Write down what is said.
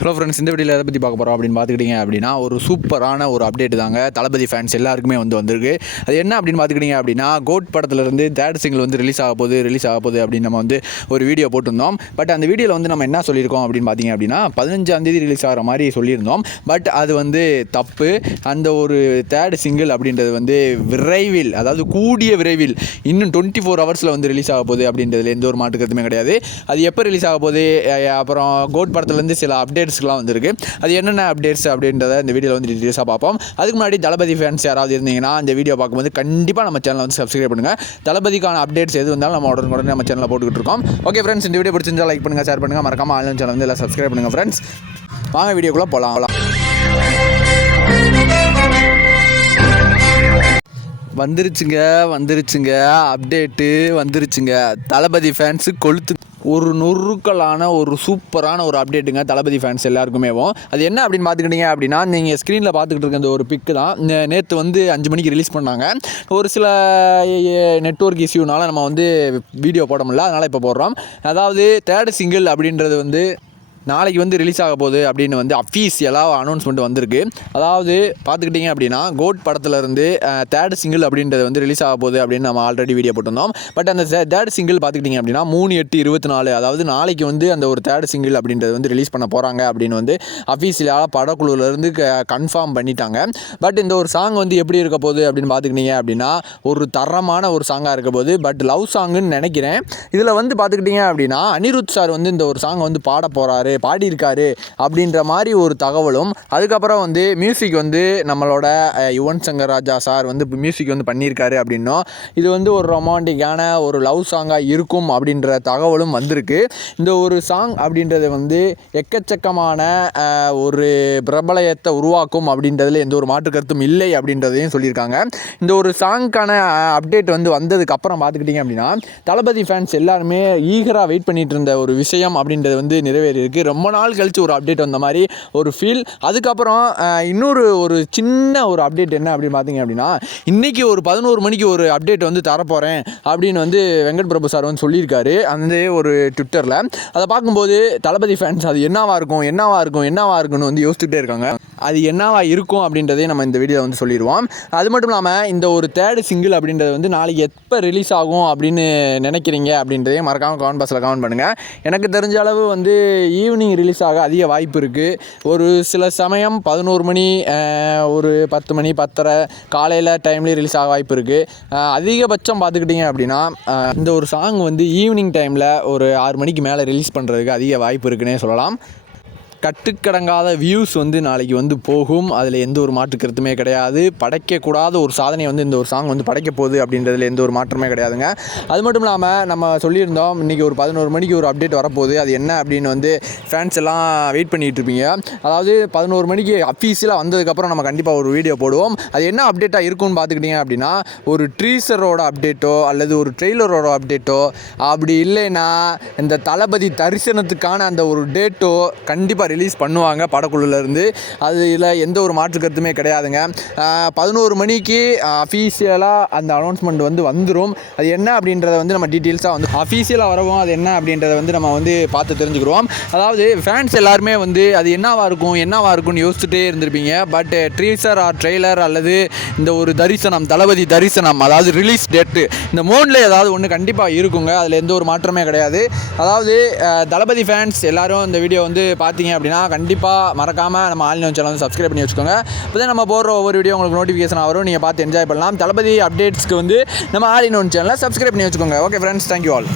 Hello friends இந்த வீடியோவில் எதை பற்றி பார்க்க போகிறோம் அப்படின்னு பார்த்துக்கிட்டிங்க அப்படின்னா ஒரு சூப்பரான ஒரு அப்டேட் தாங்க. தளபதி ஃபேன்ஸ் எல்லாருக்குமே வந்து வந்திருக்கு. அது என்ன அப்படின்னு பார்த்துக்கிட்டிங்க அப்படின்னா கோட் படத்துலேருந்து தேர்ட் சிங்கிள் வந்து ரிலீஸ் ஆக போகுது ரிலீஸ் ஆக போகுது அப்படின்னு நம்ம வந்து ஒரு வீடியோ போட்டிருந்தோம். பட் அந்த வீடியோவில் வந்து நம்ம என்ன சொல்லியிருக்கோம் அப்படின்னு பார்த்தீங்க அப்படின்னா பதினஞ்சாந்தேதி ரிலீஸ் ஆகிற மாதிரி சொல்லியிருந்தோம். பட் அது வந்து தப்பு. அந்த ஒரு தேர்ட் சிங்கிள் அப்படின்றது வந்து விரைவில் அதாவது கூடிய விரைவில் இன்னும் டுவெண்ட்டி ஃபோர் ஹவர்ஸில் வந்து ரிலீஸ் ஆக போகுது அப்படின்றதுல எந்த ஒரு மாட்டுக்கிறதுமே கிடையாது. அது எப்போ ரிலீஸ் ஆக போகுது? அப்புறம் கோட் படத்துலேருந்து சில அப்டேட் அப்டேட்ஸ்லாம் வந்திருக்கு. அது என்னென்ன அப்டேட்ஸ் அப்படின்றத இந்த வீடியோவில் வந்து டீட்டெயில்ஸாக பார்ப்போம். அதுக்கு முன்னாடி தளபதி ஃபேன்ஸ் யாராவது இருந்தீங்கன்னா இந்த வீடியோ பார்க்கும்போது கண்டிப்பாக நம்ம சேனலை வந்து சப்ஸ்கிரைப் பண்ணுங்கள் தளபதிக்கான அப்டேட்ஸ் எது வந்தாலும் நம்ம உடனே உடனே நம்ம சேனலில் போட்டுக்கிட்டு இருக்கோம். ஓகே ஃப்ரெண்ட்ஸ் இந்த வீடியோ பிடிச்சிருந்தா லைக் பண்ணுங்கள் ஷேர் பண்ணுங்கள் மறக்காமல் ஆன்லைன் சேனல் வந்து எல்லாம் சப்ஸ்கிரைப் பண்ணுங்கள் ஃப்ரெண்ட்ஸ் வாங்க வீடியோக்குள்ளே போகலாம் வந்துருச்சுங்க வந்துருச்சுங்க. அப்டேட்டு வந்துருச்சுங்க. தளபதி ஃபேன்ஸு கொளுத்து ஒரு நொறுக்கலான ஒரு சூப்பரான ஒரு அப்டேட்டுங்க தளபதி ஃபேன்ஸ் எல்லாருக்குமேவும். அது என்ன அப்படின்னு பார்த்துக்கிட்டீங்க அப்படின்னா நீங்கள் ஸ்க்ரீனில் பார்த்துக்கிட்டு இருக்க இந்த ஒரு பிக்கு தான். நேற்று வந்து அஞ்சு மணிக்கு ரிலீஸ் பண்ணாங்க. ஒரு சில நெட்ஒர்க் இஷ்யூனால நம்ம வந்து வீடியோ போட முடியல. அதனால் இப்போ போடுறோம். அதாவது தேர்ட் சிங்கிள் அப்படின்றது வந்து நாளைக்கு வந்து ரிலீஸ் ஆக போகுது அப்படின்னு வந்து அஃபீஷியலாக அனௌன்ஸ்மெண்ட் வந்திருக்கு. அதாவது பார்த்துக்கிட்டிங்க அப்படின்னா கோட் படத்துலேருந்து தேர்ட் சிங்கிள் அப்படின்றது வந்து ரிலீஸ் ஆக போகுது அப்படின்னு நம்ம ஆல்ரெடி வீடியோ போட்டிருந்தோம். பட் அந்த தேர்ட் சிங்கிள் பார்த்துக்கிட்டிங்க அப்படின்னா மூணு எட்டு இருபத்தி நாலு அதாவது நாளைக்கு வந்து அந்த ஒரு தேர்ட் சிங்கிள் அப்படின்றது வந்து ரிலீஸ் பண்ண போகிறாங்க அப்படின்னு வந்து அஃபீஷியலாக படக்குழுவிலேருந்து கன்ஃபார்ம் பண்ணிட்டாங்க. பட் இந்த ஒரு சாங் வந்து எப்படி இருக்க போகுது அப்படின்னு பார்த்துக்கிட்டிங்க அப்படின்னா ஒரு தரமான ஒரு சாங்காக இருக்க போகுது. பட் லவ் சாங்குன்னு நினைக்கிறேன். இதில் வந்து பார்த்துக்கிட்டிங்க அப்படின்னா அனிருத் சார் வந்து இந்த ஒரு சாங் வந்து பாட போகிறாரு பாடியிருக்காரு அப்படின்ற மாதிரி ஒரு தகவலும் அதுக்கப்புறம் வந்து மியூசிக் வந்து நம்மளோட யுவன் சங்கர் ராஜா சார் வந்து மியூசிக் வந்து பண்ணியிருக்காரு அப்படின்னும். இது வந்து ஒரு ரொமான்டிக்கான ஒரு லவ் சாங்காக இருக்கும் அப்படின்ற தகவலும் வந்திருக்கு. இந்த ஒரு சாங் அப்படின்றது வந்து எக்கச்சக்கமான ஒரு பிரபலயத்தை உருவாக்கும் அப்படின்றதுல எந்த ஒரு மாற்று கருத்தும் இல்லை அப்படின்றதையும் சொல்லியிருக்காங்க. இந்த ஒரு சாங்க்கான அப்டேட் வந்து வந்ததுக்கப்புறம் பார்த்துக்கிட்டிங்க அப்படின்னா தளபதி ஃபேன்ஸ் எல்லாருமே ஈகராக வெயிட் பண்ணிட்டு இருந்த ஒரு விஷயம் அப்படின்றது வந்து நிறைவேறியிருக்கு. ரொம்ப நாள் கழித்து ஒரு அப்டேட் வந்த மாதிரி ஒரு ஃபீல் அதுக்கப்புறம் இன்னொரு ஒரு சின்ன ஒரு அப்டேட் என்ன அப்படின்னு பார்த்தீங்க அப்படின்னா இன்றைக்கி ஒரு பதினோரு மணிக்கு ஒரு அப்டேட் வந்து தரப்போகிறேன் அப்படின்னு வந்து வெங்கட் பிரபு சார் வந்து சொல்லியிருக்காரு அந்த ஒரு ட்விட்டரில் அதை பார்க்கும்போது தளபதி ஃபேன்ஸ் அது என்னவாக இருக்கும் என்னவாக இருக்கும் என்னவாக இருக்குன்னு வந்து யோசிச்சுட்டே இருக்காங்க. அது என்னவா இருக்கும் அப்படின்றதையும் நம்ம இந்த வீடியோ வந்து சொல்லிடுவோம். அது மட்டும் இல்லாமல் இந்த ஒரு தேர்டு சிங்கிள் அப்படின்றது வந்து நாளைக்கு எப்போ ரிலீஸ் ஆகும் அப்படின்னு நினைக்கிறீங்க அப்படின்றதையும் மறக்காமல் கமெண்ட் பாக்ஸில் கமெண்ட் பண்ணுங்கள் எனக்கு தெரிஞ்ச அளவு வந்து ஈவினிங் ரிலீஸ் ஆக அதிக வாய்ப்பு இருக்குது ஒரு சில சமயம் பதினோரு மணி ஒரு பத்து மணி பத்தரை காலையில் டைம்லேயும் ரிலீஸ் ஆக வாய்ப்பு இருக்குது அதிகபட்சம் பார்த்துக்கிட்டிங்க அப்படின்னா இந்த ஒரு சாங் வந்து ஈவினிங் டைமில் ஒரு ஆறு மணிக்கு மேலே ரிலீஸ் பண்ணுறதுக்கு அதிக வாய்ப்பு இருக்குன்னே சொல்லலாம். கட்டுக்கடங்காத வியூஸ் வந்து நாளைக்கு வந்து போகும். அதில் எந்த ஒரு மாற்று கருத்துமே கிடையாது. படைக்கக்கூடாத ஒரு சாதனையை வந்து இந்த ஒரு சாங் வந்து படைக்க போகுது அப்படின்றதுல எந்த ஒரு மாற்றமே கிடையாதுங்க. அது மட்டும் இல்லாமல் நம்ம சொல்லியிருந்தோம் இன்றைக்கி ஒரு பதினோரு மணிக்கு ஒரு அப்டேட் வரப்போகுது. அது என்ன அப்படின்னு வந்து ஃபேன்ஸ் எல்லாம் வெயிட் பண்ணிகிட்டு இருப்பீங்க. அதாவது பதினோரு மணிக்கு அஃபீஷியலாக வந்ததுக்கப்புறம் நம்ம கண்டிப்பாக ஒரு வீடியோ போடுவோம். அது என்ன அப்டேட்டாக இருக்கும்னு பார்த்துக்கிட்டிங்க அப்படின்னா ஒரு ட்ரீசரோட அப்டேட்டோ அல்லது ஒரு ட்ரெய்லரோட அப்டேட்டோ அப்படி இல்லைன்னா இந்த தளபதி தரிசனத்துக்கான அந்த ஒரு டேட்டோ கண்டிப்பாக ரிலீஸ் பண்ணுவாங்க படக்குழுலேருந்து. அதில் எந்த ஒரு மாற்று கருத்துமே கிடையாதுங்க. பதினோரு மணிக்கு அஃபீஷியலாக அந்த அனௌன்ஸ்மெண்ட் வந்து வந்துடும் அது என்ன அப்படின்றத வந்து நம்ம டீட்டெயில்ஸாக வந்து அஃபீஷியலாக வரவும் அது என்ன அப்படின்றத வந்து நம்ம வந்து பார்த்து தெரிஞ்சுக்கிறோம் அதாவது ஃபேன்ஸ் எல்லாருமே வந்து அது என்னவாக இருக்கும் என்னவாக இருக்கும்னு யோசிச்சுட்டே இருந்திருப்பீங்க. பட் ட்ரீசர் ஆர் ட்ரெய்லர் அல்லது இந்த ஒரு தரிசனம் தளபதி தரிசனம் அதாவது ரிலீஸ் டேட்டு இந்த மூணில் ஏதாவது ஒன்று கண்டிப்பாக இருக்குங்க. அதில் எந்த ஒரு மாற்றமே கிடையாது. அதாவது தளபதி ஃபேன்ஸ் எல்லாரும் இந்த வீடியோ வந்து பார்த்தீங்க அப்படின்னா கண்டிப்பாக மறக்காமல் நம்ம ஆன்லைன் சேனல் வந்து சப்ஸ்கிரைப் பண்ணி வச்சுக்கோங்க. இப்போ நம்ம போடுற ஒவ்வொரு வீடியோ உங்களுக்கு நோட்டிஃபிகேஷன் வரும். நீங்கள் பார்த்து என்ஜாய் பண்ணலாம். தளபதி அப்டேட்ஸ்க்கு வந்து நம்ம ஆல் இன் ஒன் சேனலை சப்ஸ்கிரைப் பண்ணி வச்சுக்கோங்க. Okay friends thank you all